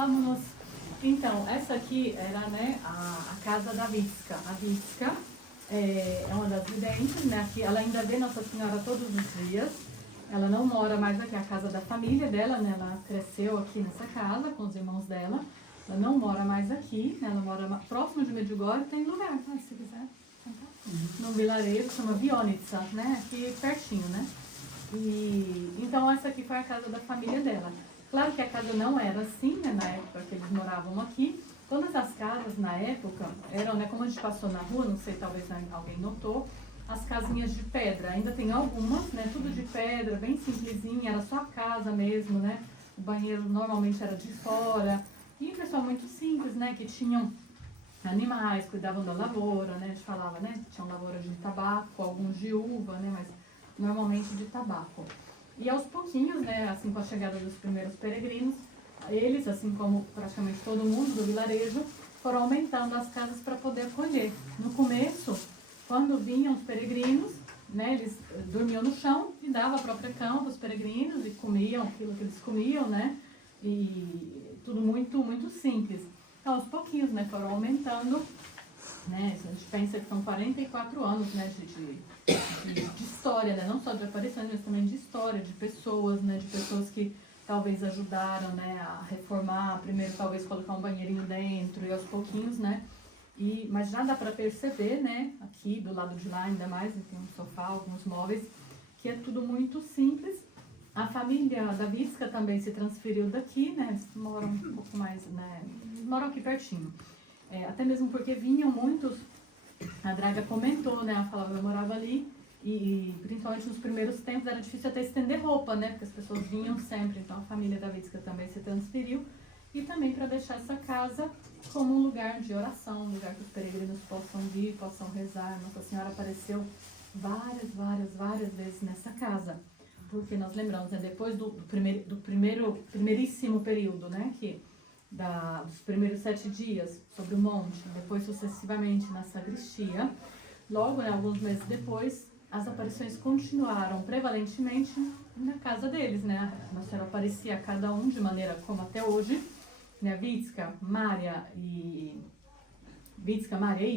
Vamos. Então, essa aqui era, né, a casa da Vitska. A Vitska é uma das videntes, né? Aqui, ela ainda vê Nossa Senhora todos os dias. Ela não mora mais aqui, é a casa da família dela, né? Ela cresceu aqui nessa casa com os irmãos dela. Ela não mora mais aqui, né? Ela mora próximo de Medjugorje, tem lugar, tá? Se quiser. Num vilarejo que chama Vionitsa, né? Aqui pertinho, né? E então essa aqui foi a casa da família dela. Claro que a casa não era assim, né, na época que eles moravam aqui. Todas as casas na época eram, né, como a gente passou na rua, não sei, talvez alguém notou, as casinhas de pedra. Ainda tem algumas, né, tudo de pedra, bem simplesinha, era só a casa mesmo, né. O banheiro normalmente era de fora. E pessoal muito simples, né, que tinham animais, cuidavam da lavoura, né, a gente falava, né, tinham lavoura de tabaco, alguns de uva, né, mas normalmente de tabaco. E aos pouquinhos, né, assim com a chegada dos primeiros peregrinos, eles, assim como praticamente todo mundo do vilarejo, foram aumentando as casas para poder acolher. No começo, quando vinham os peregrinos, né, eles dormiam no chão e davam a própria cama para os peregrinos e comiam aquilo que eles comiam, né, e tudo muito, muito simples. Então, aos pouquinhos, né, foram aumentando, né, a gente pensa que são 44 anos, né, de história, né, não só de aparições, mas também de história, de pessoas, né, de pessoas que talvez ajudaram, né, a reformar, primeiro talvez colocar um banheirinho dentro e aos pouquinhos, né, mas já dá para perceber, né, aqui do lado de lá ainda mais, tem um sofá, alguns móveis, que é tudo muito simples. A família da Vitska também se transferiu daqui, né, eles moram um pouco mais, né, moram aqui pertinho. Até mesmo porque vinham muitos, a Draga comentou, né, ela falava, eu morava ali, e principalmente nos primeiros tempos era difícil até estender roupa, né, porque as pessoas vinham sempre, então a família da Vitska também se transferiu, e também para deixar essa casa como um lugar de oração, um lugar que os peregrinos possam vir, possam rezar. Nossa Senhora apareceu várias vezes nessa casa, porque nós lembramos, né, depois do primeiríssimo período, né, dos primeiros 7 dias sobre o monte, depois sucessivamente na sacristia, logo, né, alguns meses depois, as aparições continuaram prevalentemente na casa deles, né, Nossa Senhora aparecia a cada um de maneira como até hoje, né, Vitska, Maria e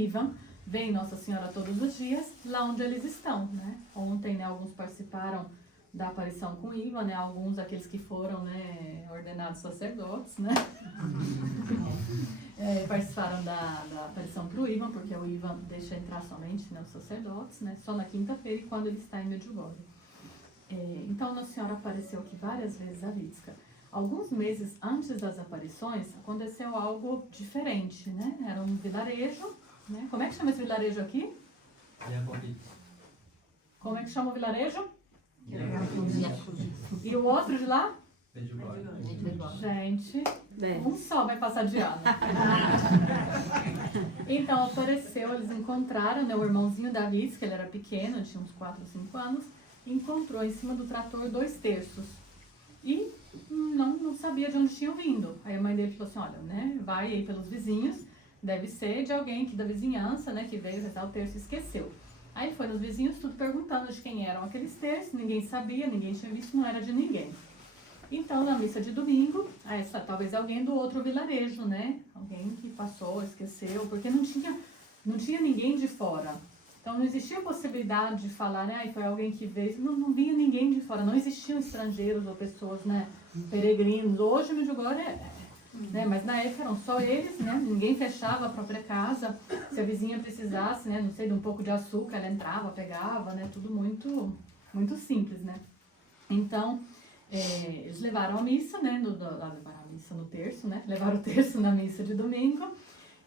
Ivan, vem Nossa Senhora todos os dias, lá onde eles estão, né, ontem, né, alguns participaram da aparição com Ivan, né, alguns daqueles que foram, né, ordenados sacerdotes, né, participaram da aparição para o Ivan, porque o Ivan deixa entrar somente, né, os sacerdotes, né, só na quinta-feira e quando ele está em Medjugorje. Então Nossa Senhora apareceu aqui várias vezes a Vitska. Alguns meses antes das aparições aconteceu algo diferente, né, era um vilarejo, né, como é que chama esse vilarejo aqui? Como é que chama o vilarejo? E o outro de lá? Gente, um só vai passar de ano. Então apareceu, eles encontraram, né, o irmãozinho da Vitska, que ele era pequeno, tinha uns 4 ou 5 anos, encontrou em cima do trator 2 terços. E não sabia de onde tinham vindo. Aí a mãe dele falou assim, olha, né, vai aí pelos vizinhos, deve ser de alguém aqui da vizinhança, né, que veio rezar o terço e esqueceu. Aí foi nos vizinhos tudo perguntando de quem eram aqueles terços, ninguém sabia, ninguém tinha visto, não era de ninguém. Então, na missa de domingo, talvez alguém do outro vilarejo, né? Alguém que passou, esqueceu, porque não tinha ninguém de fora. Então, não existia possibilidade de falar, né? Foi alguém que veio, não vinha ninguém de fora, não existiam estrangeiros ou pessoas, né? Peregrinos. Hoje, Medjugorje né? Mas na época eram só eles, né? Ninguém fechava a própria casa. Se a vizinha precisasse, né? Não sei, de um pouco de açúcar, ela entrava, pegava, né? Tudo muito, muito simples, né? Então, eles levaram a missa, né? Levaram a missa no terço, né? Levaram o terço na missa de domingo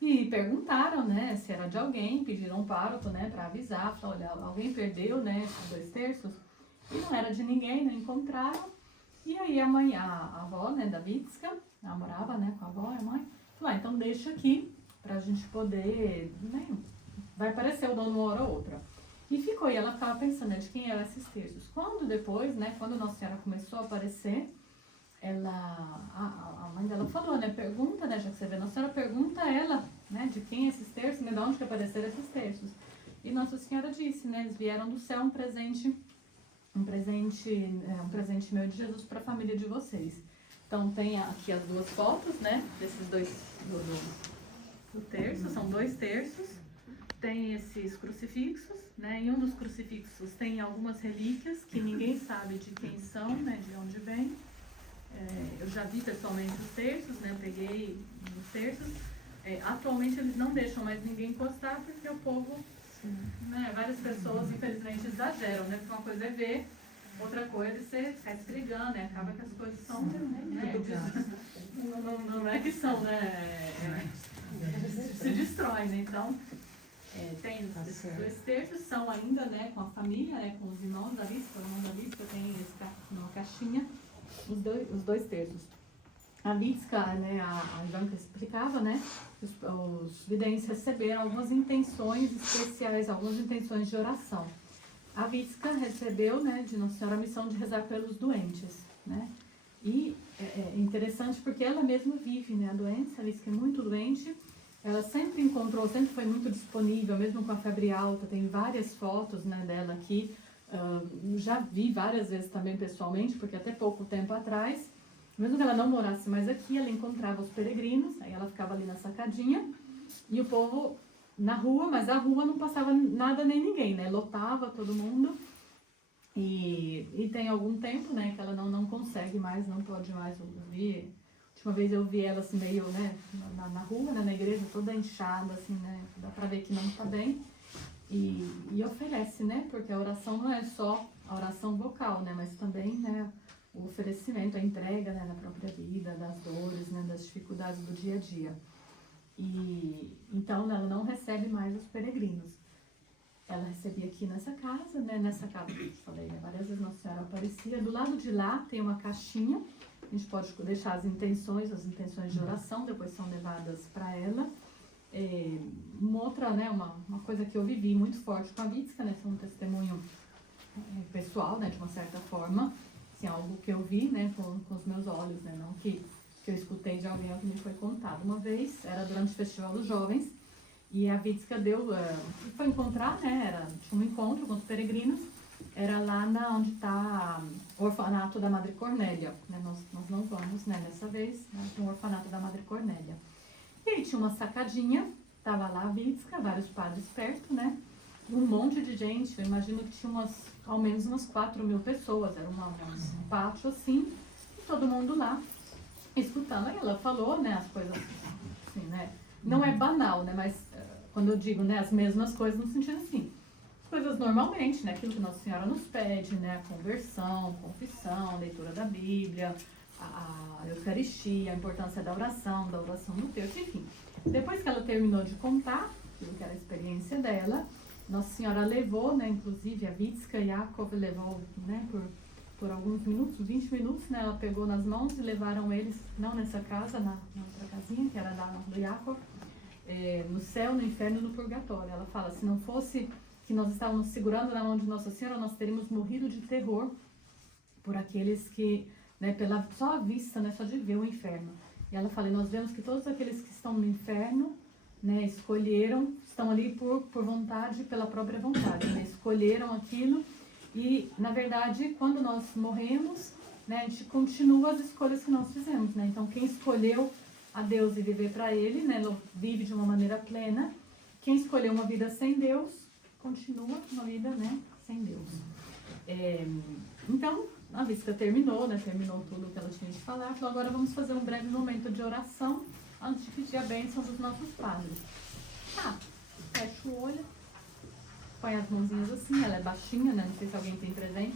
e perguntaram, né? Se era de alguém, pediram um pároco, né? Para avisar, falaram, olha, alguém perdeu, né? Esses 2 terços e não era de ninguém, não encontraram. E aí a mãe, a avó, né? Da Vitska, ela morava, né? Com a avó e a mãe, falou, então deixa aqui pra gente poder, né? Vai aparecer o dono uma hora ou outra. E ficou, e ela ficava pensando, né, de quem eram esses terços. Quando depois, né, quando Nossa Senhora começou a aparecer, a mãe dela falou, né, pergunta, né, já que você vê, Nossa Senhora pergunta a ela, né, de quem esses terços, né, de onde que apareceram esses terços. E Nossa Senhora disse, né, eles vieram do céu um presente meu de Jesus para a família de vocês. Então tem aqui as duas fotos, né? Desses dois do terço, são 2 terços. Tem esses crucifixos, né? Em um dos crucifixos tem algumas relíquias que ninguém sabe de quem são, né? De onde vem. Eu já vi pessoalmente os terços, né? Eu peguei os terços. Atualmente eles não deixam mais ninguém encostar porque o povo, né? Várias pessoas infelizmente exageram, né? Porque uma coisa é ver, outra coisa é você ficar esfregando, né? Acaba que as coisas são, né? Não é que são, né? Se destrói, né? Então, tem esses 2 terços, são ainda, né, com a família, né, com os irmãos da Vítzka, o irmão da Vítzka tem uma caixinha, os 2 terços. A Vítzka, né, a Ivanka explicava, né, os videntes receberam algumas intenções especiais, algumas intenções de oração. A Vítzka recebeu, né, de Nossa Senhora a missão de rezar pelos doentes, né, e é interessante porque ela mesma vive, né, a doença, a Vítzka é muito doente. Ela sempre encontrou, sempre foi muito disponível, mesmo com a febre alta, tem várias fotos, né, dela aqui. Já vi várias vezes também pessoalmente, porque até pouco tempo atrás, mesmo que ela não morasse mais aqui, ela encontrava os peregrinos, aí ela ficava ali na sacadinha, e o povo na rua, mas a rua não passava nada nem ninguém, né, lotava todo mundo. E tem algum tempo, né, que ela não consegue mais, não pode mais ouvir. Uma vez eu vi ela assim meio, né, na rua, né, na igreja, toda inchada, assim, né, dá pra ver que não tá bem. E oferece, né, porque a oração não é só a oração vocal, né, mas também, né, o oferecimento, a entrega, né, na própria vida, das dores, né, das dificuldades do dia a dia. E então ela não recebe mais os peregrinos. Ela recebia aqui nessa casa, né, nessa casa que eu falei, né, várias vezes Nossa Senhora aparecia. Do lado de lá tem uma caixinha. A gente pode deixar as intenções de oração, depois são levadas para ela. Uma outra, né, uma coisa que eu vivi muito forte com a Vítzka, né, foi um testemunho pessoal, né, de uma certa forma, assim, algo que eu vi, né, com os meus olhos, né, não que eu escutei de alguém que me foi contado. Uma vez, era durante o Festival dos Jovens, e a Vítzka foi encontrar, né, tinha um encontro com os peregrinos. Era lá onde está o orfanato da Madre Cornélia, né? Nós não vamos, né, dessa vez, né? Tem um orfanato da Madre Cornélia. E aí tinha uma sacadinha, estava lá a Vítzka, vários padres perto, né? E um monte de gente, eu imagino que tinha ao menos umas 4.000 pessoas, era um pátio assim, e todo mundo lá, escutando. Aí ela falou, né, as coisas assim, né? Não é banal, né, mas quando eu digo, né, as mesmas coisas no sentido assim, coisas normalmente, né? Aquilo que Nossa Senhora nos pede, né? A conversão, confissão, leitura da Bíblia, a Eucaristia, a importância da oração no texto, enfim. Depois que ela terminou de contar aquilo que era a experiência dela, Nossa Senhora levou, né? Inclusive a Vítzka e Yakov levou, né? Por alguns minutos, 20 minutos, né? Ela pegou nas mãos e levaram eles, não nessa casa, na outra casinha, que era do Yakov, no céu, no inferno e no purgatório. Ela fala, se não fosse que nós estávamos segurando na mão de Nossa Senhora, nós teríamos morrido de terror por aqueles que, né, pela só a vista, né, só de ver o inferno. E ela fala, nós vemos que todos aqueles que estão no inferno, né, estão ali por vontade, pela própria vontade, né, escolheram aquilo e, na verdade, quando nós morremos, né, a gente continua as escolhas que nós fizemos, né, então quem escolheu a Deus e viver para Ele, né, vive de uma maneira plena, quem escolheu uma vida sem Deus, continua uma vida, né, sem Deus. Então, a Vítzka terminou tudo o que ela tinha de falar. Falou, agora vamos fazer um breve momento de oração antes de pedir a bênção dos nossos padres. Fecha o olho, põe as mãozinhas assim, ela é baixinha, né, não sei se alguém tem presente.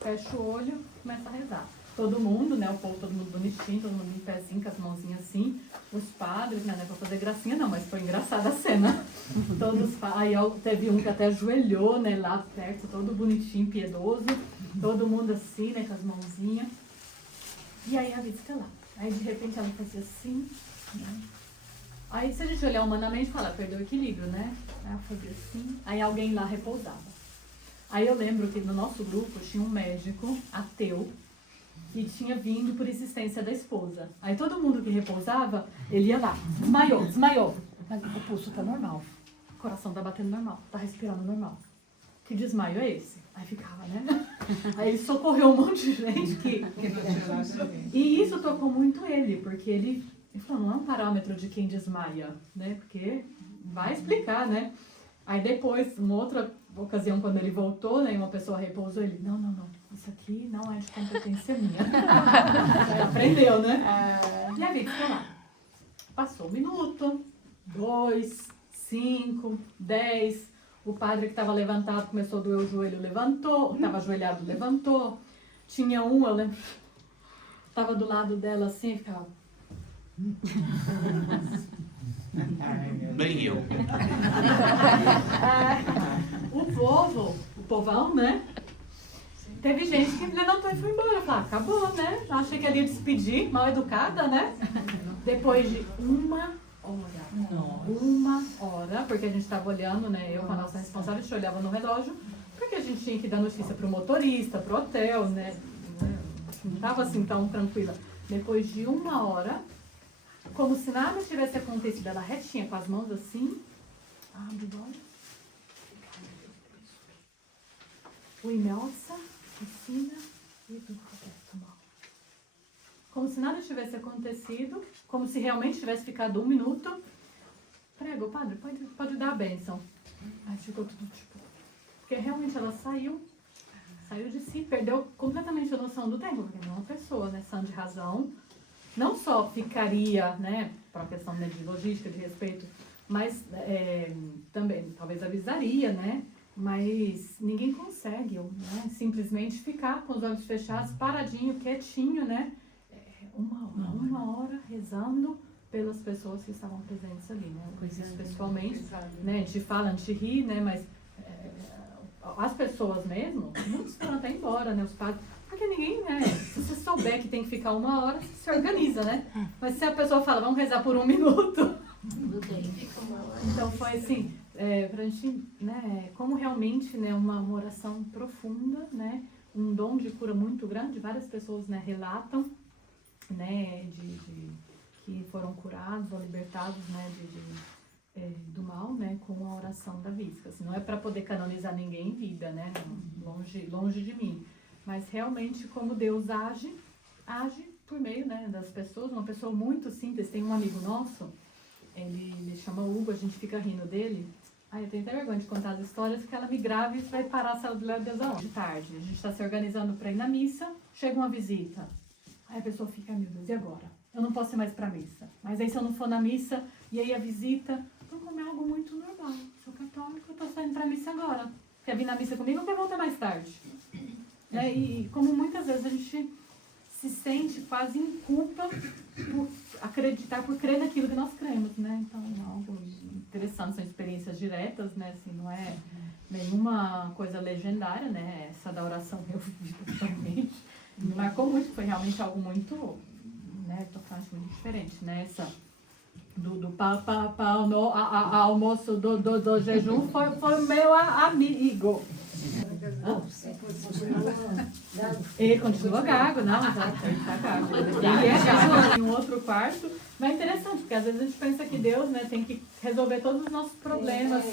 Fecha o olho, começa a rezar. Todo mundo, né, o povo todo mundo bonitinho, todo mundo em pé assim, com as mãozinhas assim. Os padres, né, não é pra fazer gracinha não, mas foi engraçada a cena. Aí teve um que até ajoelhou, né, lá perto, todo bonitinho, piedoso. Todo mundo assim, né, com as mãozinhas. E aí a Vítzka lá. Aí de repente ela fazia assim, né. Aí se a gente olhar humanamente, fala, perdeu o equilíbrio, né. Ela fazia assim, aí alguém lá repousava. Aí eu lembro que no nosso grupo tinha um médico ateu, que tinha vindo por insistência da esposa. Aí todo mundo que repousava, ele ia lá, desmaiou. Mas o pulso tá normal, o coração tá batendo normal, tá respirando normal. que desmaio é esse? Aí ficava, né? Aí ele socorreu um monte de gente que... E isso tocou muito ele, porque ele falou, não é um parâmetro de quem desmaia, né? Porque vai explicar, né? Aí depois, uma outra ocasião, quando ele voltou, né, uma pessoa repousou, ele, não, isso aqui não é de competência minha. Aí aprendeu, né? E a Vicky ficou lá. Passou 1 minuto, 2, 5, 10. O padre que estava levantado começou a doer o joelho, levantou. Estava ajoelhado, levantou. Tinha um, eu lembro, estava do lado dela assim, ficava... Bem eu. O povão, né? Teve gente que levantou e foi embora. Falei, acabou, né? Já achei que ele ia despedir, mal educada, né? Depois de 1 hora. Nossa. 1 hora, porque a gente estava olhando, né? Eu com a nossa responsável, a gente olhava no relógio, porque a gente tinha que dar notícia pro motorista, pro hotel, né? Não estava assim tão tranquila. Depois de 1 hora, como se nada tivesse acontecido, ela retinha com as mãos assim, abre o olho. O Imelsa, Cristina e do Roberto Mal. Como se nada tivesse acontecido, como se realmente tivesse ficado 1 minuto. Prego, padre, pode dar a bênção. Aí ficou tudo tipo... Porque realmente ela saiu de si, perdeu completamente a noção do tempo, porque não é uma pessoa, né, sã de razão. Não só ficaria, né, para a questão, né, de logística, de respeito, mas também talvez avisaria, né, mas ninguém consegue, né, simplesmente ficar com os olhos fechados, paradinho, quietinho, né, 1 hora rezando pelas pessoas que estavam presentes ali, né, pessoalmente, né, a gente fala, a gente ri, né, mas as pessoas mesmo, muitos foram até embora, né, os padres. Porque ninguém, né? Se você souber que tem que ficar 1 hora, você se organiza, né? Mas se a pessoa fala, vamos rezar por 1 minuto. Então foi assim, pra gente, né? Como realmente, né? Uma oração profunda, né? Um dom de cura muito grande. Várias pessoas, né? Relatam, né? Que foram curados ou libertados, né? Do mal, né? Com a oração da Visca. Assim, não é para poder canonizar ninguém em vida, né? Longe de mim. Mas realmente como Deus age por meio, né, das pessoas, uma pessoa muito simples. Tem um amigo nosso, ele chama Hugo, a gente fica rindo dele. Eu tenho até vergonha de contar as histórias, que ela me grava e vai parar a sala do Léo Deus aonde? De tarde, a gente está se organizando para ir na missa, chega uma visita. Aí a pessoa fica, meu Deus, e agora? Eu não posso ir mais para a missa. Mas aí se eu não for na missa, e aí a visita, então como é algo muito normal. Sou católico, eu estou saindo para a missa agora. Quer vir na missa comigo ou quer voltar mais tarde? E como muitas vezes a gente se sente quase em culpa por acreditar, por crer naquilo que nós cremos, né? Então é algo interessante, são experiências diretas, né? Assim, não é nenhuma coisa legendária, né? Essa da oração eu vivi totalmente. Me marcou muito, foi realmente algo muito, né? Totalmente muito diferente, né? Essa do almoço do jejum foi meu amigo. Ele continua gago, não, ele tá gago. Ele é gago em um outro quarto. Mas é interessante, porque às vezes a gente pensa que Deus, né, tem que resolver todos os nossos problemas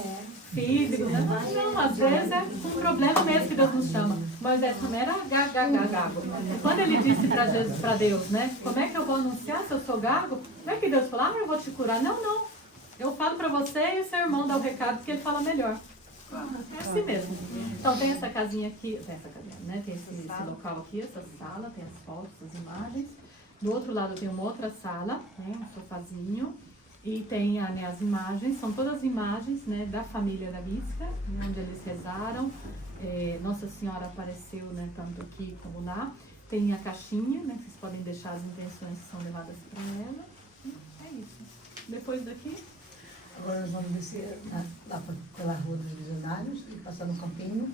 físicos, né? Não, às vezes é um problema mesmo que Deus nos chama. Moisés também era gago. Quando ele disse para Deus, né, como é que eu vou anunciar se eu sou gago? Não é que Deus falou, eu vou te curar. Não. Eu falo para você e o seu irmão dá o recado, porque ele fala melhor. É assim mesmo. Então tem essa casinha aqui, né? Tem esse local aqui, essa sala, tem as fotos, as imagens. Do outro lado tem uma outra sala, né? Um sofazinho. E tem, né, as imagens, são todas imagens, né, da família da Visca, né, onde eles rezaram. Nossa Senhora apareceu, né, tanto aqui como lá. Tem a caixinha, né? Que vocês podem deixar as intenções que são levadas para ela. É isso. Depois daqui. Agora nós vamos descer lá pela Rua dos Visionários e passar no campinho,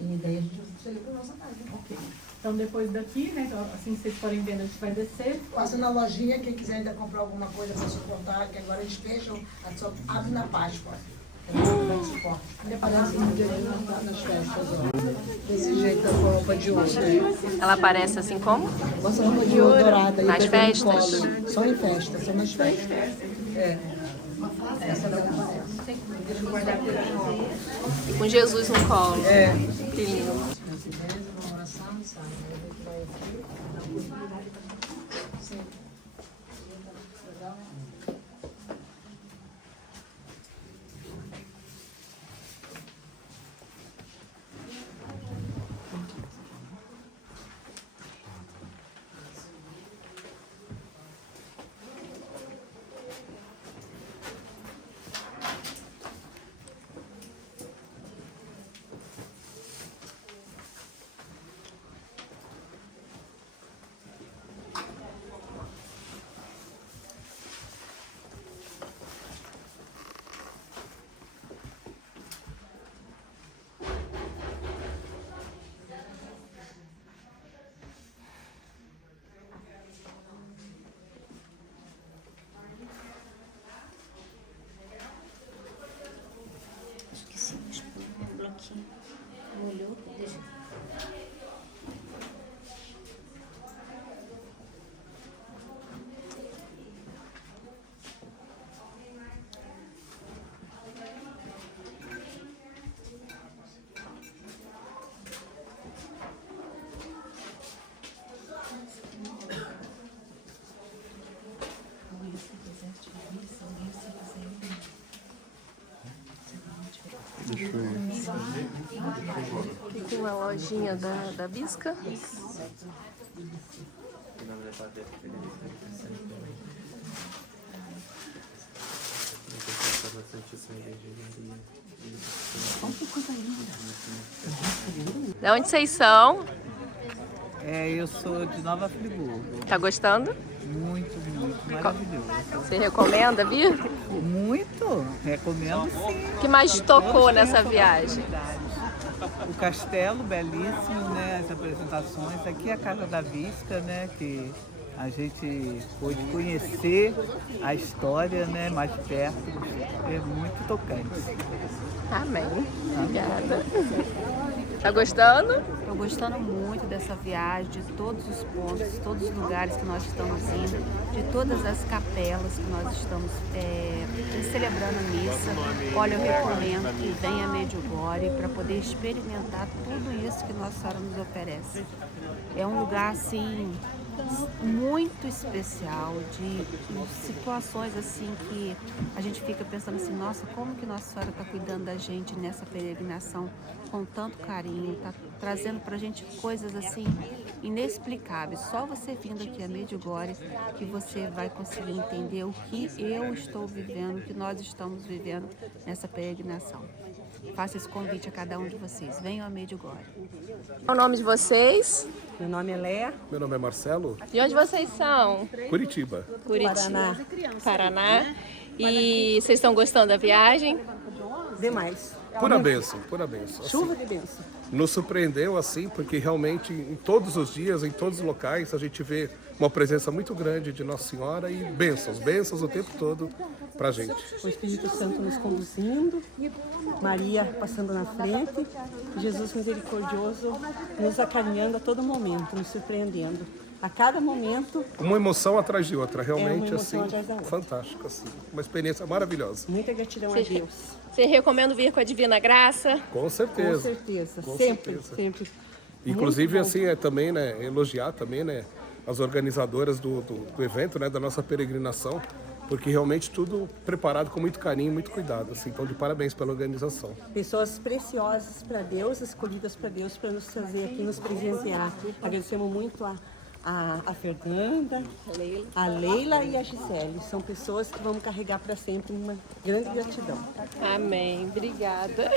e daí a gente chega para a nossa casa. Ok. Então depois daqui, né, assim que vocês forem vendo, a gente vai descer. Passa na lojinha, quem quiser ainda comprar alguma coisa para suportar, que agora eles fecham, só abre na Páscoa. Nas festas, ó. Desse jeito, a roupa de ouro. Ela aparece assim como? Nossa roupa de ouro dourada. Nas festas? Só em festa, só nas festas. Essa não aparece. E com Jesus no colo. É. Que lindo. As ideias, uma oração, sabe? Aí a gente vai aqui, dá uma oportunidade para você. Legal, né? Esqueci um bloquinho. Molhou, deixa. Aqui uma lojinha da Bisca. De onde vocês são? Eu sou de Nova Friburgo. Tá gostando? Muito, muito maravilhoso. Você recomenda vir? Muito, recomendo sim. O que mais te tocou nessa viagem? O castelo belíssimo, né? As apresentações. Aqui é a Casa da Vista, né? Que a gente pôde conhecer a história, né? Mais perto. É muito tocante. Amém. Obrigada. Tá gostando? Estou gostando muito dessa viagem, de todos os pontos, todos os lugares que nós estamos indo, de todas as capelas que nós estamos celebrando a missa. Olha, eu recomendo que venha a Medjugorje para poder experimentar tudo isso que Nossa Senhora nos oferece. É um lugar assim muito especial, de situações assim que a gente fica pensando assim, nossa, como que Nossa Senhora está cuidando da gente nessa peregrinação com tanto carinho, está trazendo para a gente coisas assim inexplicáveis. Só você vindo aqui a Medjugorje que você vai conseguir entender o que eu estou vivendo, o que nós estamos vivendo nessa peregrinação. Faço esse convite a cada um de vocês. Venham a Medjugorje. Qual o nome de vocês? Meu nome é Léa. Meu nome é Marcelo. De onde vocês são? Curitiba. Curitiba. Paraná. E vocês estão gostando da viagem? Demais. Pura bênção, pura bênção. Chuva de bênção. Nos surpreendeu assim, porque realmente em todos os dias, em todos os locais, a gente vê uma presença muito grande de Nossa Senhora e bênçãos o tempo todo pra gente. O Espírito Santo nos conduzindo, Maria passando na frente, Jesus misericordioso nos acarinhando a todo momento, nos surpreendendo. A cada momento. Uma emoção atrás de outra, realmente uma assim, emoção atrás da outra. fantástico, assim. Uma experiência maravilhosa. Muita gratidão a Deus. Você recomenda vir com a Divina Graça? Com Com certeza. certeza. Com sempre, certeza. sempre. Inclusive, Muito bom. assim, também, né, elogiar também, né, as organizadoras do evento, né, da nossa peregrinação, porque realmente tudo preparado com muito carinho, muito cuidado, assim. Então, de parabéns pela organização. Pessoas preciosas para Deus, escolhidas para Deus, para nos trazer aqui, nos presentear. Agradecemos muito a Fernanda, a Leila e a Gisele. São pessoas que vamos carregar para sempre uma grande gratidão. Amém. Obrigada.